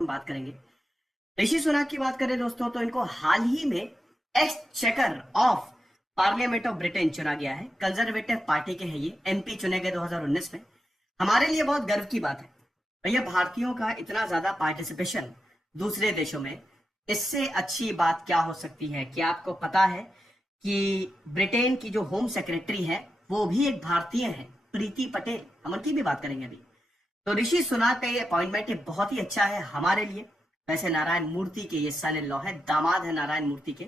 बात करेंगे। ऋषि सुनक की बात करें दोस्तों तो इनको हाल ही में exchequer of parliament of Britain चुना गया है। कंजर्वेटिव पार्टी के हैं ये, एमपी चुने गए 2019 में। हमारे लिए बहुत गर्व की बात है भैया, भारतीयों का इतना ज्यादा पार्टिसिपेशन दूसरे देशों में। इससे अच्छी बात क्या हो सकती है? क्या आपको पता है कि ब्रिटेन की जो होम सेक्रेटरी है वो भी एक भारतीय है, प्रीति पटेल। हम उनकी भी बात करेंगे अभी। तो ऋषि सुनक का ये अपॉइंटमेंट ये बहुत ही अच्छा है हमारे लिए। वैसे नारायण मूर्ति के ये सन इन लॉ है, दामाद है नारायण मूर्ति के।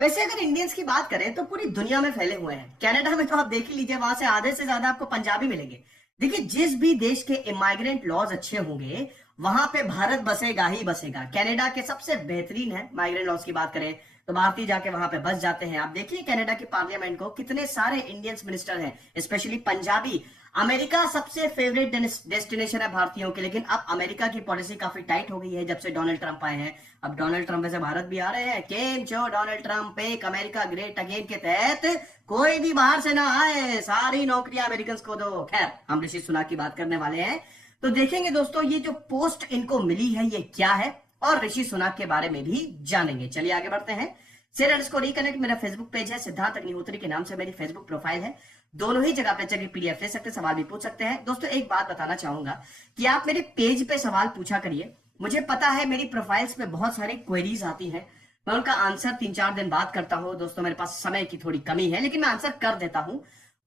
वैसे अगर इंडियंस की बात करें तो पूरी दुनिया में फैले हुए हैं। कनाडा में तो आप देख ही लीजिए, वहां से आधे से ज्यादा आपको पंजाबी मिलेंगे। देखिए, जिस भी देश के इमाइग्रेंट लॉज अच्छे होंगे वहां पे भारत बसेगा ही बसेगा। कनाडा के सबसे बेहतरीन है माइग्रेंट लॉज की बात करें तो भारतीय जाके वहां पे बस जाते हैं। आप देखिए कनाडा की पार्लियामेंट को कितने सारे इंडियंस मिनिस्टर हैं, स्पेशली पंजाबी। अमेरिका सबसे फेवरेट डेस्टिनेशन है भारतीयों के, लेकिन अब अमेरिका की पॉलिसी काफी टाइट हो गई है जब से डोनाल्ड ट्रंप आए हैं। अब डोनाल्ड ट्रंप वैसे भारत भी आ रहे हैं। केम चो डोनाल्ड ट्रंप एक अमेरिका ग्रेट अगेन के तहत कोई भी बाहर से ना आए, सारी नौकरियां अमेरिकन को दो। खैर, हम ऋषि सुनक की बात करने वाले हैं तो देखेंगे दोस्तों ये जो पोस्ट इनको मिली है ये क्या है, और ऋषि सुनक के बारे में भी जानेंगे। चलिए आगे बढ़ते हैं। @reconnect मेरा फेसबुक पेज है, सिद्धार्थ अग्निहोत्री के नाम से मेरी फेसबुक प्रोफाइल है। दोनों ही जगह अपने जगह पीडीएफ ले सकते हैं, सवाल भी पूछ सकते हैं। दोस्तों एक बात बताना चाहूंगा कि आप मेरे पेज पे सवाल पूछा करिए। मुझे पता है मेरी प्रोफाइल्स पे बहुत सारी क्वेरीज आती हैं, मैं उनका आंसर 3-4 दिन बाद करता हूं। दोस्तों मेरे पास समय की थोड़ी कमी है, लेकिन मैं आंसर कर देता हूं।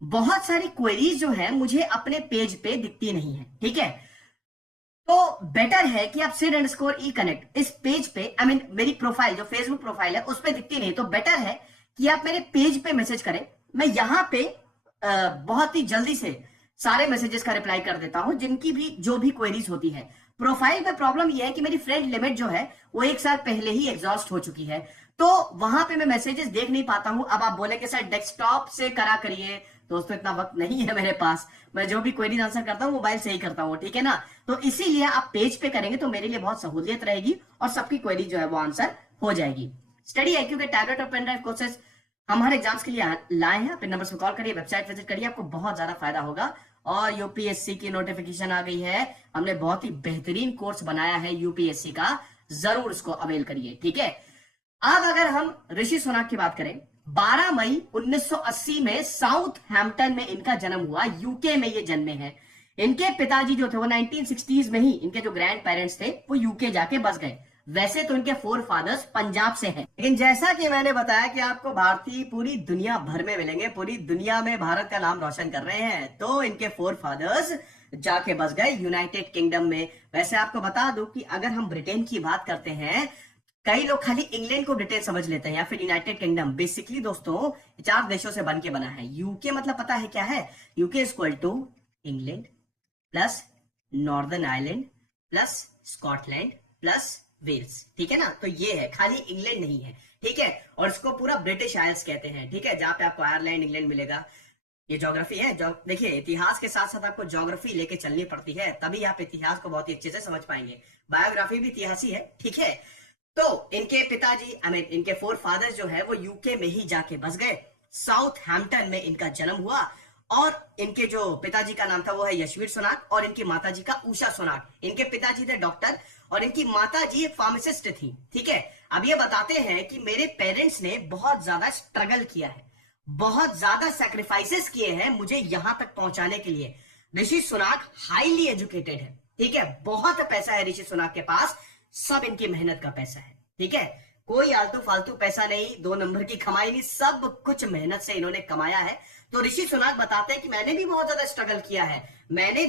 बहुत सारी क्वेरीज जो है मुझे अपने पेज पे दिखती नहीं है, ठीक है? तो बेटर है कि आप @e_connect इस पेज पे, आई मीन मेरी प्रोफाइल जो फेसबुक प्रोफाइल है उस पे दिखती नहीं, तो बेटर है कि आप मेरे पेज पे मैसेज करें। मैं यहां पे बहुत ही जल्दी से सारे मैसेजेस का रिप्लाई कर देता हूं, जिनकी भी जो भी क्वेरीज होती है। प्रोफाइल पे प्रॉब्लम यह है कि मेरी फ्रेंड लिमिट जो है वो 1 साल पहले ही एग्जॉस्ट हो चुकी है, तो वहां पे मैं मैसेजेस देख नहीं पाता हूं। अब आप बोले कि सर डेस्कटॉप से करा करिए, दोस्तों इतना वक्त नहीं है मेरे पास। मैं जो भी क्वेरीज आंसर करता हूं मोबाइल से ही करता हूं, ठीक है ना? तो इसीलिए आप पेज पे करेंगे तो मेरे लिए बहुत सहूलियत रहेगी और सबकी क्वेरी जो है वो आंसर हो जाएगी। स्टडी आईक्यू के टैबलेट और पेन ड्राइव कोर्सेस हम हर एग्जाम्स के लिए लाए हैं। पिन नंबर से कॉल करिए, वेबसाइट विजिट करिए, आपको बहुत ज्यादा फायदा होगा। और यूपीएससी की नोटिफिकेशन आ गई है, हमने बहुत ही बेहतरीन कोर्स बनाया है यूपीएससी का, जरूर इसको अवेल करिए, ठीक है? अब अगर हम ऋषि सुनक की बात करें, 12 मई 1980 में साउथ हैम्पटन में इनका जन्म हुआ, यूके में ये जन्मे हैं। इनके पिताजी जो थे वो 1960s में ही, इनके जो ग्रैंड पेरेंट्स थे वो यूके जाके बस गए। वैसे तो इनके 4 फादर्स पंजाब से हैं, लेकिन जैसा कि मैंने बताया कि आपको भारतीय पूरी दुनिया भर में मिलेंगे, पूरी दुनिया में भारत का नाम रोशन कर रहे हैं, तो इनके 4 फादर्स जाके बस गए यूनाइटेड किंगडम में। वैसे आपको बता दूं कि अगर हम ब्रिटेन की बात करते हैं, कई लोग खाली इंग्लैंड को ब्रिटेन समझ लेते हैं या फिर यूनाइटेड किंगडम। बेसिकली दोस्तों 4 देशों से बन के बना है। यूके मतलब पता है क्या है? UK equal to England plus Northern Ireland plus Scotland plus Wales, ठीक है ना? तो ये है, खाली इंग्लैंड नहीं है, ठीक है? और इसको पूरा ब्रिटिश आइल्स कहते हैं, ठीक है? जहां पे आपको आयरलैंड इंग्लैंड मिलेगा। ये ज्योग्राफी है। देखिए, इतिहास के साथ साथ आपको ज्योग्राफी लेके चलनी पड़ती है, तभी आप इतिहास को बहुत ही अच्छे से समझ पाएंगे। बायोग्राफी भी इतिहास ही है, ठीक है? तो इनके पिताजी, आई मीन इनके 4 फादर्स जो है वो यूके में ही जाके बस गए। साउथ हैम्पटन में इनका जन्म हुआ, और इनके जो पिताजी का नाम था वो है यशवीर सुनक, और इनकी माताजी का उषा सुनक। इनके पिताजी थे डॉक्टर और इनकी माताजी एक फार्मासिस्ट थी, ठीक है? अब ये बताते हैं कि मेरे पेरेंट्स ने बहुत ज्यादा स्ट्रगल किया है, बहुत ज्यादा सेक्रीफाइसेस किए हैं मुझे यहां तक पहुंचाने के लिए। ऋषि सुनक हाईली एजुकेटेड है, ठीक है? बहुत पैसा है ऋषि सुनक के पास, सब इनकी मेहनत का पैसा है, ठीक है? कोई आलतू फालतू पैसा नहीं, 2 नंबर की कमाई नहीं, सब कुछ मेहनत से इन्होंने कमाया है। तो ऋषि सुनक बताते हैं कि मैंने भी बहुत ज्यादा स्ट्रगल किया है। मैं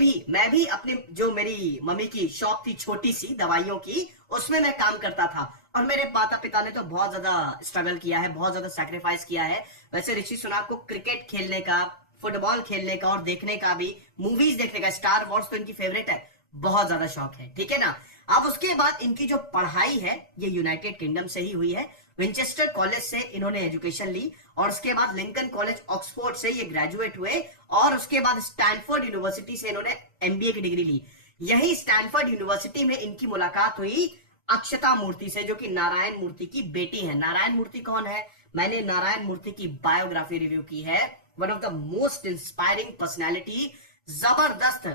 भी अपने, जो मेरी मम्मी की शॉप थी छोटी सी दवाइयों की, उसमें मैं काम करता था, और मेरे माता पिता ने तो बहुत ज्यादा स्ट्रगल किया है, बहुत ज्यादा सैक्रिफाइस किया है। वैसे ऋषि सुनक को क्रिकेट खेलने का, फुटबॉल खेलने का और देखने का भी, मूवीज देखने का, स्टार वॉर्स तो इनकी फेवरेट है, बहुत ज्यादा शौक है, ठीक है ना? अब उसके बाद इनकी जो पढ़ाई है ये यूनाइटेड किंगडम से ही हुई है। विंचेस्टर कॉलेज से इन्होंने एजुकेशन ली, और उसके बाद लिंकन कॉलेज ऑक्सफोर्ड से ये ग्रेजुएट हुए, और उसके बाद स्टैनफोर्ड यूनिवर्सिटी से इन्होंने एमबीए की डिग्री ली। यही स्टैनफोर्ड यूनिवर्सिटी में इनकी मुलाकात हुई अक्षता मूर्ति से, जो कि नारायण मूर्ति की बेटी है। नारायण मूर्ति कौन है? मैंने नारायण मूर्ति की बायोग्राफी रिव्यू की है। One of the most inspiring personality, जबरदस्त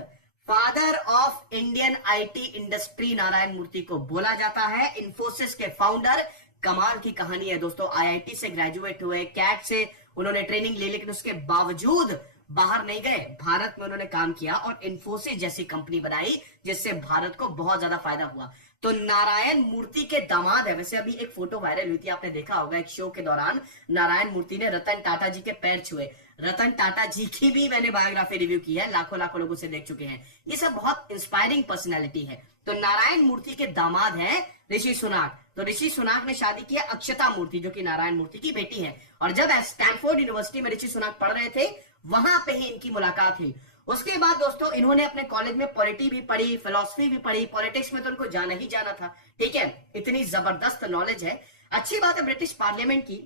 father of Indian IT industry Narayan Murthy को बोला जाता है। इन्फोसिस के फाउंडर, कमाल की कहानी है दोस्तों। आईआईटी से ग्रेजुएट हुए, कैट से उन्होंने ट्रेनिंग ली, लेकिन उसके बावजूद बाहर नहीं गए, भारत में उन्होंने काम किया और इन्फोसिस जैसी कंपनी बनाई जिससे भारत को बहुत ज्यादा फायदा हुआ। तो नारायण मूर्ति के दामाद है। वैसे अभी एक फोटो वायरल हुई थी, आपने देखा होगा, एक शो के दौरान नारायण मूर्ति ने रतन टाटा जी के पैर छुए। रतन टाटा जी की भी मैंने बायोग्राफी रिव्यू की है, लाखों लाखों लोगों से देख चुके हैं। ये सब बहुत इंस्पायरिंग पर्सनैलिटी है। तो नारायण मूर्ति के दामाद है ऋषि सुनाक। तो ऋषि सुनाक ने शादी किया अक्षता मूर्ति, जो कि नारायण मूर्ति की बेटी है। और जब स्टैनफोर्ड यूनिवर्सिटी में ऋषि सुनाक पढ़ रहे थे, वहां पे ही इनकी मुलाकात हुई। उसके बाद दोस्तों इन्होंने अपने कॉलेज में पॉलिटी भी पढ़ी, फिलोसफी भी पढ़ी। पॉलिटिक्स में तो उनको जाना ही जाना था, ठीक है, इतनी जबरदस्त नॉलेज है। अच्छी बात है ब्रिटिश पार्लियामेंट की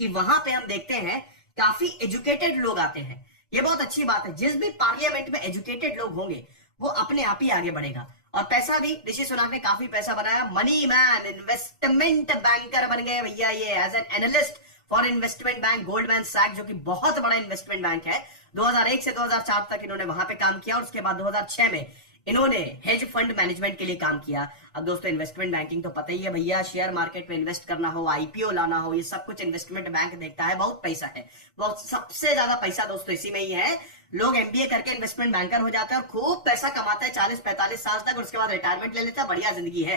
कि वहां पे हम देखते हैं काफी एजुकेटेड लोग आते हैं। ये बहुत अच्छी बात है। जिस भी पार्लियामेंट में एजुकेटेड लोग होंगे वो अपने आप ही आगे बढ़ेगा। और पैसा भी, ऋषि सुनाक ने काफी पैसा बनाया। मनी मैन, इन्वेस्टमेंट बैंकर बन गए भैया ये, as an analyst for investment bank Goldman सैक्स, जो कि बहुत बड़ा इन्वेस्टमेंट बैंक है। 2001 से 2004 तक इन्होंने वहां पे काम किया और उसके बाद 2006 में इन्होंने हेज फंड मैनेजमेंट के लिए काम किया। अब दोस्तों इन्वेस्टमेंट बैंकिंग तो पता ही है भैया, शेयर मार्केट में इन्वेस्ट करना हो, आईपीओ लाना हो, ये सब कुछ इन्वेस्टमेंट बैंक देखता है। बहुत पैसा है, बहुत, सबसे ज्यादा पैसा दोस्तों इसी में ही है। लोग एमबीए करके इन्वेस्टमेंट बैंकर हो जाते हैं और खूब पैसा कमाते हैं 40-45 साल तक, और उसके बाद रिटायरमेंट ले लेते हैं। बढ़िया जिंदगी है,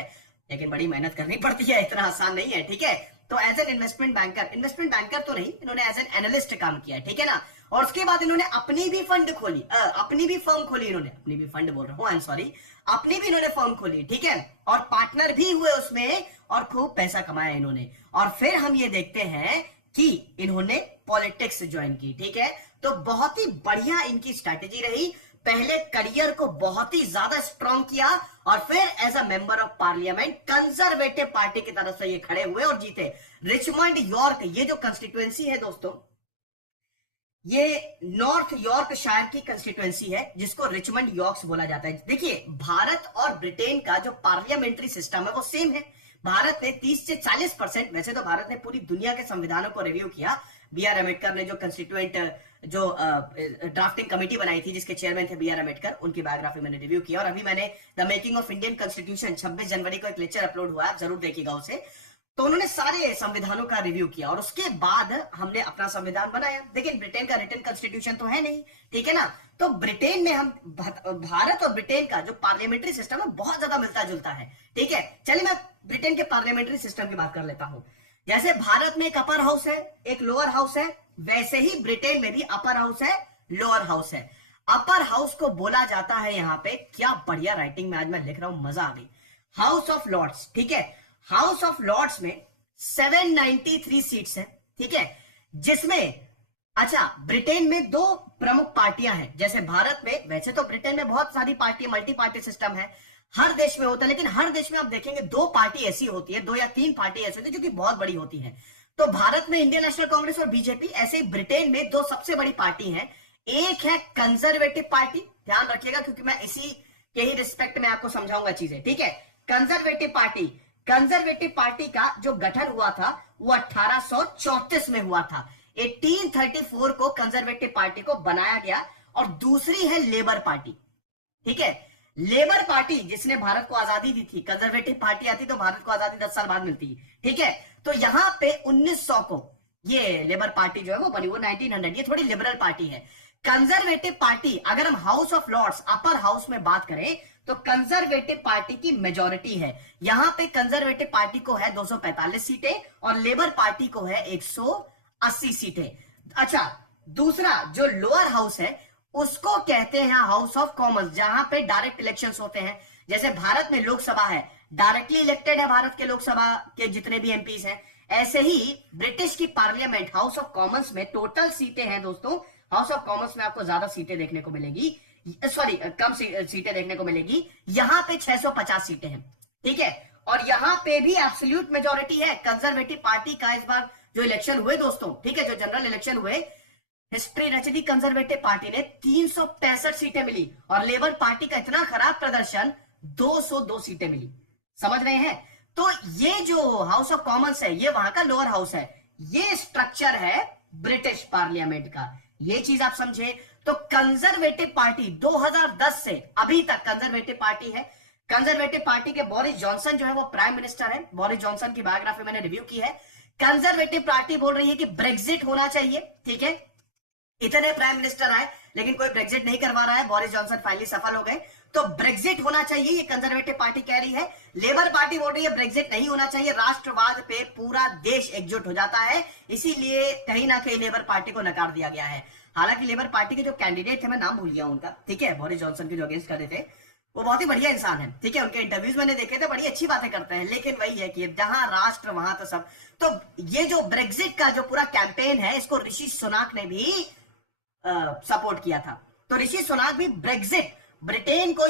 लेकिन बड़ी मेहनत करनी पड़ती है, इतना आसान नहीं है, ठीक है। तो एज एन इन्वेस्टमेंट बैंकर तो नहीं, इन्होंने एज एन एनालिस्ट काम किया, ठीक है ना। और उसके बाद इन्होंने अपनी भी फंड खोली, अपनी भी फर्म खोली, इन्होंने अपनी भी फंड बोल रहा हूँ, आई एम सॉरी, अपनी भी इन्होंने फर्म खोली, ठीक है। और पार्टनर भी हुए उसमें और खूब पैसा कमाया इन्होंने। और फिर हम ये देखते हैं कि इन्होंने पॉलिटिक्स ज्वाइन की, ठीक है। तो बहुत ही बढ़िया इनकी स्ट्रैटेजी रही। पहले करियर को बहुत ही ज्यादा स्ट्रॉन्ग किया और फिर as a member of parliament Conservative Party की तरफ से ये खड़े हुए और जीते। रिचमंड यॉर्क, ये जो कंस्टिट्यूएंसी है दोस्तों, ये नॉर्थ यॉर्कशायर की कंस्टिट्यूएंसी है, जिसको रिचमंड यॉर्क्स बोला जाता है। देखिए, भारत और ब्रिटेन का जो पार्लियामेंट्री सिस्टम है वो सेम है। भारत ने 30 से 40%, वैसे तो भारत ने पूरी दुनिया के संविधानों को रिव्यू किया। बी आर अम्बेडकर ने जो कंस्टिट्यूएंट जो ड्राफ्टिंग कमेटी बनाई थी, जिसके चेयरमैन थे बी आर अम्बेडकर, उनकी बायोग्राफी मैंने रिव्यू किया। और अभी मैंने the making of Indian constitution 26 जनवरी को एक लेक्चर अपलोड हुआ है, जरूर देखिएगा उसे। तो उन्होंने सारे संविधानों का रिव्यू किया और उसके बाद हमने अपना संविधान बनाया। लेकिन ब्रिटेन का रिटन कॉन्स्टिट्यूशन तो है नहीं, ठीक है ना। तो ब्रिटेन में हम, भारत और ब्रिटेन का जो पार्लियामेंट्री सिस्टम है बहुत ज्यादा मिलता जुलता है, ठीक है। चलिए मैं ब्रिटेन के पार्लियामेंट्री सिस्टम की बात कर लेता हूं। जैसे भारत में एक अपर हाउस है, एक लोअर हाउस है, वैसे ही ब्रिटेन में भी अपर हाउस है, लोअर हाउस है। अपर हाउस को बोला जाता है, यहां पे क्या बढ़िया राइटिंग में आज मैं लिख रहा हूं, मजा आ गई, हाउस ऑफ लॉर्ड्स, ठीक है। हाउस ऑफ लॉर्ड्स में 793 सीट्स हैं, ठीक है, जिसमें अच्छा ब्रिटेन में दो प्रमुख पार्टियां हैं। जैसे भारत में, वैसे तो ब्रिटेन में बहुत सारी पार्टी, मल्टी पार्टी सिस्टम है, हर देश में होता है, लेकिन हर देश में आप देखेंगे दो पार्टी ऐसी होती है, 2 या 3 पार्टी ऐसी होती है जो कि बहुत बड़ी होती है। तो भारत में इंडियन नेशनल कांग्रेस और बीजेपी, ऐसे ही ब्रिटेन में 2 सबसे बड़ी पार्टी हैं। एक है कंजर्वेटिव पार्टी, ध्यान रखिएगा क्योंकि मैं इसी के ही रिस्पेक्ट में आपको समझाऊंगा चीजें, ठीक है। कंजर्वेटिव पार्टी का जो गठन हुआ था वो 1834 में हुआ था। 1834 को कंजर्वेटिव पार्टी को बनाया गया। और दूसरी है लेबर पार्टी, ठीक है। लेबर पार्टी जिसने भारत को आजादी दी थी, कंजर्वेटिव पार्टी आती तो भारत को आजादी 10 साल बाद मिलती, ठीक है। तो यहां पे 1900 को ये लेबर पार्टी जो है वो बनी, वो 1900, ये थोड़ी लिबरल पार्टी है। कंजर्वेटिव पार्टी, अगर हम House of Lords upper house में बात करें तो कंजर्वेटिव पार्टी की मेजॉरिटी है। यहां पे कंजर्वेटिव पार्टी को है 245 सीटें और लेबर पार्टी को है 180 सीटें। अच्छा, दूसरा जो लोअर हाउस है उसको कहते हैं हाउस ऑफ कॉमन्स, जहां पे डायरेक्ट इलेक्शंस होते हैं। जैसे भारत में लोकसभा है, डायरेक्टली इलेक्टेड है भारत के लोकसभा के जितने भी एमपीज हैं। ऐसे ही ब्रिटिश की पार्लियामेंट हाउस ऑफ कॉमन्स में टोटल सीटें हैं दोस्तों, हाउस ऑफ कॉमन्स में आपको ज्यादा सीटें देखने को मिलेगी, सॉरी कम सीटें देखने को मिलेगी। यहां पे 650 सीटें हैं, ठीक है। और यहां पे भी एब्सोल्यूट मेजॉरिटी है कंजर्वेटिव पार्टी का। इस बार जो इलेक्शन हुए दोस्तों, ठीक है, जो जनरल इलेक्शन हुए, हिस्ट्री रच दी कंजर्वेटिव पार्टी ने, 365 सीटें मिली और लेबर पार्टी का इतना खराब प्रदर्शन, 202 सीटें मिली। समझ रहे हैं। तो ये जो हाउस ऑफ कॉमन्स है ये वहां का लोअर हाउस है। ये स्ट्रक्चर है ब्रिटिश पार्लियामेंट का, ये चीज आप समझे। तो कंजर्वेटिव पार्टी 2010 से अभी तक कंजर्वेटिव पार्टी है। कंजर्वेटिव पार्टी के बोरिस जॉनसन जो है वो प्राइम मिनिस्टर है। बोरिस जॉनसन की बायोग्राफी मैंने रिव्यू की है। कंजर्वेटिव पार्टी बोल रही है कि ब्रेक्जिट होना चाहिए, ठीक है। इतने प्राइम मिनिस्टर आए लेकिन कोई ब्रेक्जिट नहीं करवा रहा है। बोरिस जॉनसन फाइनली सफल हो गए, तो ब्रेक्जिट होना चाहिए, ये कंजर्वेटिव पार्टी कह रही है। लेबर पार्टी बोल रही है ब्रेक्जिट नहीं होना चाहिए, राष्ट्रवाद पे पूरा देश एकजुट हो जाता है, इसीलिए कहीं ना कहीं लेबर पार्टी को नकार दिया गया है। हालांकि लेबर पार्टी के जो कैंडिडेट थे, मैं नाम भूल गया उनका, ठीक है, बोरिस जॉनसन के जो अगेंस्ट कर रहे थे, वो बहुत ही बढ़िया इंसान है, ठीक है। उनके इंटरव्यूज मैंने देखे थे, बड़ी अच्छी बातें करते हैं, लेकिन वही है कि जहां राष्ट्र वहां तो सब। तो ये जो ब्रेक्जिट का जो पूरा कैंपेन है, इसको ऋषि सुनाक ने भी सपोर्ट किया था। तो ऋषि सुनाक भी ब्रेक्जिट, ब्रिटेन को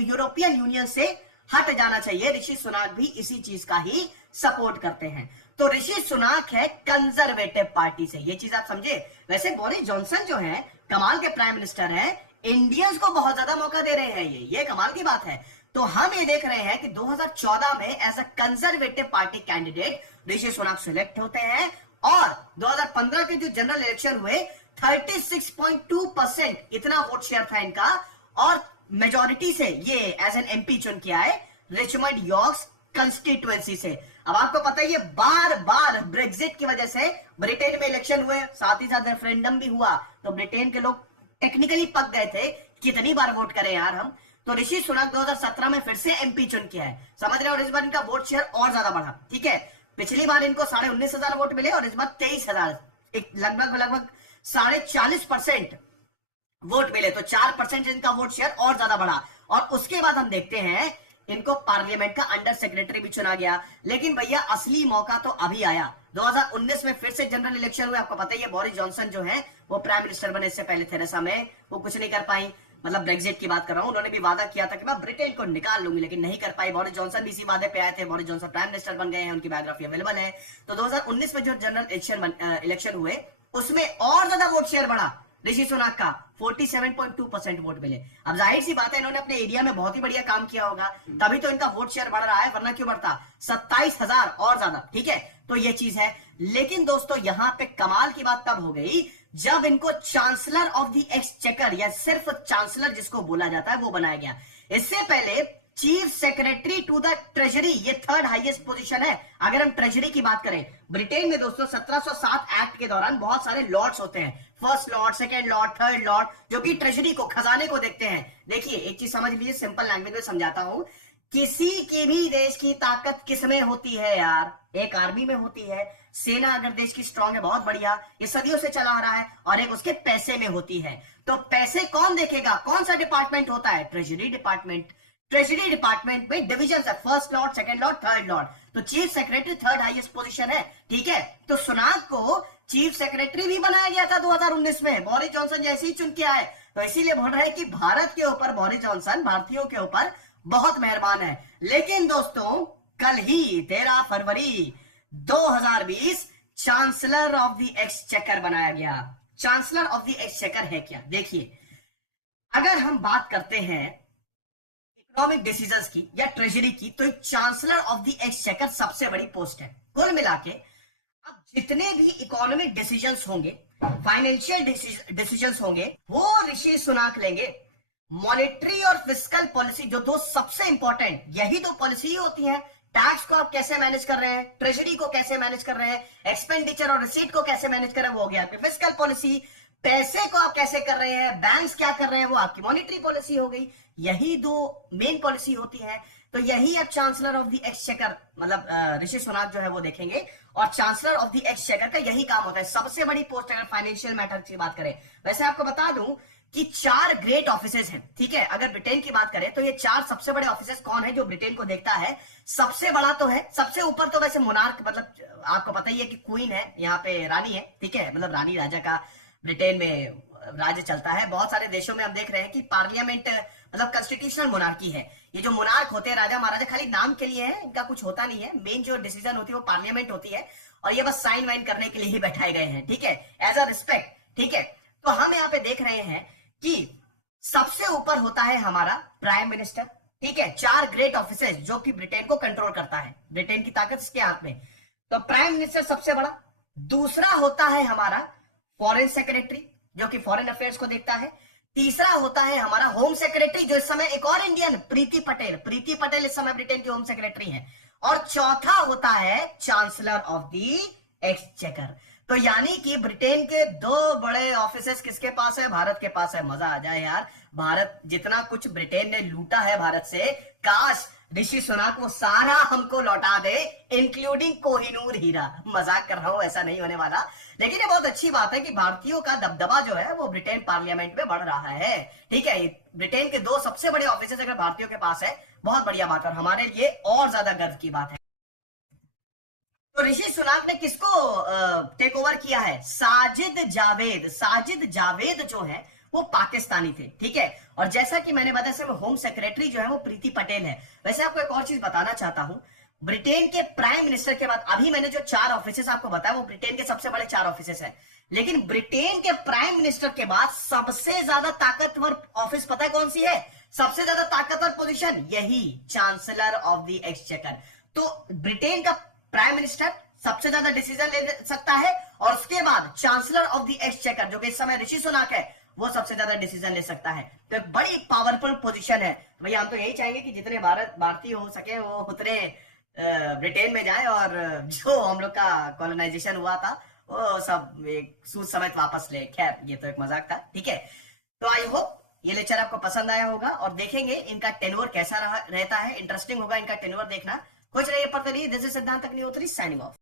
यूरोपियन यूनियन से हट जाना चाहिए, ऋषि सुनाक भी इसी चीज का ही सपोर्ट करते हैं। तो ऋषि सुनाक है कंजर्वेटिव पार्टी से, ये चीज आप समझे। वैसे बोरिस जॉनसन जो है कमाल के प्राइम मिनिस्टर हैं, इंडियंस को बहुत ज्यादा मौका दे रहे हैं, ये कमाल की बात है। तो हम ये देख रहे हैं कि 2014 में as a Conservative Party candidate Rishi Sunak select होते हैं, और 2015 के जो जनरल इलेक्शन हुए 36.2% इतना वोट शेयर था इनका, और मेजॉरिटी से ये एज एन एमपी चुन के आए रिचमंड यॉर्क्स कंस्टिट्युएंसी से। अब आपको पता है ये बार बार ब्रेक्जिट की वजह से ब्रिटेन में इलेक्शन हुए, साथ ही साथ रेफरेंडम भी हुआ, तो ब्रिटेन के लोग टेक्निकली पक गए थे, कितनी बार वोट करें यार हम। तो ऋषि सुनाक 2017 में फिर से एमपी चुन के आए, समझ रहे हो, और इस बार इनका वोट शेयर और ज्यादा बढ़ा, ठीक है। पिछली बार इनको 19,500 वोट मिले और इस बार 23,000, लगभग 40.5% वोट मिले, तो 4% इनका वोट शेयर और ज्यादा बढ़ा। और उसके बाद हम देखते हैं इनको पार्लियामेंट का अंडर सेक्रेटरी भी चुना गया। लेकिन भैया असली मौका तो अभी आया, 2019 में फिर से जनरल इलेक्शन हुए। आपको पता ही है बोरिस जॉनसन जो है वो प्राइम मिनिस्टर बने, इससे पहले थेरेसा मे वो कुछ नहीं कर पाई, मतलब ब्रेक्जिट की बात कर रहा हूं। उन्होंने भी वादा किया था कि मैं ब्रिटेन को निकाल लूंगी, लेकिन नहीं कर पाई। बोरिस जॉनसन भी इसी वादे पे आए थे, बोरिस जॉनसन प्राइम मिनिस्टर बन गए हैं, उनकी बायोग्राफी अवेलेबल है। तो 2019 में जो जनरल इलेक्शन हुए उसमें और ज्यादा वोट शेयर बढ़ा ऋषि सुनाक का, 47.2% वोट मिले। अब जाहिर सी बात है इन्होंने अपने एरिया में बहुत ही बढ़िया काम किया होगा, तभी तो इनका वोट शेयर बढ़ रहा है, वरना क्यों बढ़ता, 27,000 और ज्यादा, ठीक है। तो ये चीज है। लेकिन दोस्तों यहां पे कमाल की बात तब हो गई जब इनको चांसलर ऑफ द एक्सचेकर, या सिर्फ चांसलर जिसको बोला जाता है, वो बनाया गया। इससे पहले Chief Secretary to the Treasury, ये थर्ड हाईएस्ट पोजीशन है। अगर हम ट्रेजरी की बात करें, ब्रिटेन में दोस्तों 1707 एक्ट के दौरान बहुत सारे लॉर्ड्स होते हैं, first lord, second lord, third Lord, जो कि ट्रेजरी को, खजाने को देखते हैं। देखिए एक चीज समझ लीजिए, सिंपल लैंग्वेज में समझाता हूं, किसी की भी देश की ताकत किसमें होती है यार, एक आर्मी में होती है। सेना अगर देश की स्ट्रांग है, बहुत बढ़िया, ये सदियों से चला आ रहा है, और एक उसके पैसे में होती है। तो पैसे कौन देखेगा, कौन सा डिपार्टमेंट होता है, ट्रेजरी डिपार्टमेंट। ट्रेजरी डिपार्टमेंट में डिविजन है, first lord, second lord, third lord. तो chief secretary third highest position है, ठीक है। तो सुनाक को चीफ सेक्रेटरी भी बनाया गया था 2019 में, बोरिस जॉनसन जैसे ही चुन के आए। तो इसीलिए बोल रहे हैं कि भारत के ऊपर बोरिस जॉनसन भारतीयों के ऊपर बहुत मेहरबान है। लेकिन दोस्तों कल ही 13 फरवरी 2020 चांसलर ऑफ द एक्सचेकर बनाया गया। चांसलर ऑफ द एक्सचेकर है क्या, देखिए, अगर हम बात करते हैं इकोनॉमिक डिसीजंस की या ट्रेजरी की, तो चांसलर ऑफ द एक्सचेकर सबसे बड़ी पोस्ट है। कुल मिला के अब जितने भी इकोनॉमिक डिसीजंस होंगे, फाइनेंशियल डिसीजंस होंगे, वो ऋषि सुनाक लेंगे। मॉनेटरी और फिस्कल पॉलिसी, जो दो सबसे इंपॉर्टेंट, यही दो पॉलिसी होती है। टैक्स को आप कैसे मैनेज कर रहे हैं, ट्रेजरी को कैसे मैनेज कर रहे हैं, एक्सपेंडिचर और रिसीट को कैसे मैनेज कर रहे हैं, वो हो गया आपकी फिस्कल पॉलिसी। पैसे को आप कैसे कर रहे हैं, बैंक्स क्या कर रहे हैं, वो आपकी मॉनेटरी पॉलिसी हो गई। यही दो मेन पॉलिसी होती है। तो यही अब चांसलर ऑफ द एक्सचेकर, मतलब ऋषि सुनाक जो है वो देखेंगे, और चांसलर ऑफ द एक्सचेकर का यही काम होता है, सबसे बड़ी पोस्ट अगर फाइनेंशियल मैटर की बात करें। वैसे आपको बता दूं कि 4 ग्रेट ऑफिसेज हैं, ठीक है। अगर ब्रिटेन की बात करें तो ये 4 सबसे बड़े ऑफिसेज कौन है जो ब्रिटेन को देखता है। सबसे बड़ा तो है, सबसे ऊपर तो वैसे मोनार्क, मतलब आपको पता ही है कि क्वीन है, यहाँ पे रानी है, ठीक है, मतलब रानी राजा का ब्रिटेन में राज्य चलता है। बहुत सारे देशों में हम देख रहे हैं कि पार्लियामेंट, मतलब कॉन्स्टिट्यूशनल मोनार्की है। ये जो मोनार्क होते हैं, राजा महाराजा, खाली नाम के लिए है, इनका कुछ होता नहीं है। मेन जो डिसीजन होती है वो पार्लियामेंट होती है, और ये बस साइन वाइन करने के लिए ही बैठाए गए हैं, ठीक है, एज अ रिस्पेक्ट, ठीक है। तो हम यहाँ पे देख रहे हैं कि सबसे ऊपर होता है हमारा प्राइम मिनिस्टर, ठीक है। 4 ग्रेट ऑफिसेज जो कि ब्रिटेन को कंट्रोल करता है, ब्रिटेन की ताकत इसके हाथ में। तो प्राइम मिनिस्टर सबसे बड़ा। दूसरा होता है हमारा फॉरेन सेक्रेटरी, जो कि फॉरेन अफेयर्स को देखता है। तीसरा होता है हमारा होम सेक्रेटरी, जो इस समय एक और इंडियन प्रीति पटेल इस समय ब्रिटेन की होम सेक्रेटरी है। और चौथा होता है चांसलर ऑफ द एक्सचेकर। तो यानी कि ब्रिटेन के दो बड़े ऑफिसेस किसके पास है? भारत के पास है। मजा आ जाए यार, भारत जितना कुछ ब्रिटेन ने लूटा है भारत से, काश ऋषि सुनाक वो सारा हमको लौटा दे, इंक्लूडिंग कोहिनूर हीरा। मजाक कर रहा हूं, ऐसा नहीं होने वाला। लेकिन ये बहुत अच्छी बात है कि भारतीयों का दबदबा जो है वो ब्रिटेन पार्लियामेंट में बढ़ रहा है। ठीक है, ब्रिटेन के दो सबसे बड़े ऑफिसेस अगर भारतीयों के पास है, बहुत बढ़िया बात है और हमारे लिए और ज्यादा गर्व की बात है। तो ऋषि सुनाक ने किसको टेक ओवर किया है? साजिद जावेद जो है वो पाकिस्तानी थे। ठीक है, और जैसा कि मैंने बताया सिर्फ होम सेक्रेटरी जो है वो प्रीति पटेल है। वैसे आपको एक और चीज बताना चाहता हूं, ब्रिटेन के प्राइम मिनिस्टर के बाद अभी मैंने जो 4 ऑफिसेस आपको बताया वो ब्रिटेन के सबसे बड़े 4 ऑफिसेस हैं, लेकिन ब्रिटेन के प्राइम मिनिस्टर के बाद सबसे ज्यादा ताकतवर ऑफिस पता है कौन सी है? सबसे ज्यादा ताकतवर पोजीशन यही, चांसलर ऑफ द एक्सचेकर। तो ब्रिटेन का प्राइम मिनिस्टर सबसे ज्यादा डिसीजन ले सकता है और उसके बाद चांसलर ऑफ द एक्सचेकर जो कि इस समय ऋषि सुनाक है वो सबसे ज्यादा डिसीजन ले सकता है। तो एक बड़ी पावरफुल पोजीशन है। तो भैया हम तो यही चाहेंगे कि जितने भारतीय हो सके वो उतने ब्रिटेन में जाए और जो हम लोग का कॉलोनाइजेशन हुआ था वो सब एक सूद समेत वापस ले। खैर ये तो एक मजाक था। ठीक है, तो आई होप ये लेक्चर आपको पसंद आया होगा और देखेंगे इनका टेन्योर कैसा रहता है। इंटरेस्टिंग होगा इनका टेन्योर देखना। कुछ नहीं, पढ़ते रहिए। दिस इज सिद्धांत अग्निहोत्री साइनिंग ऑफ।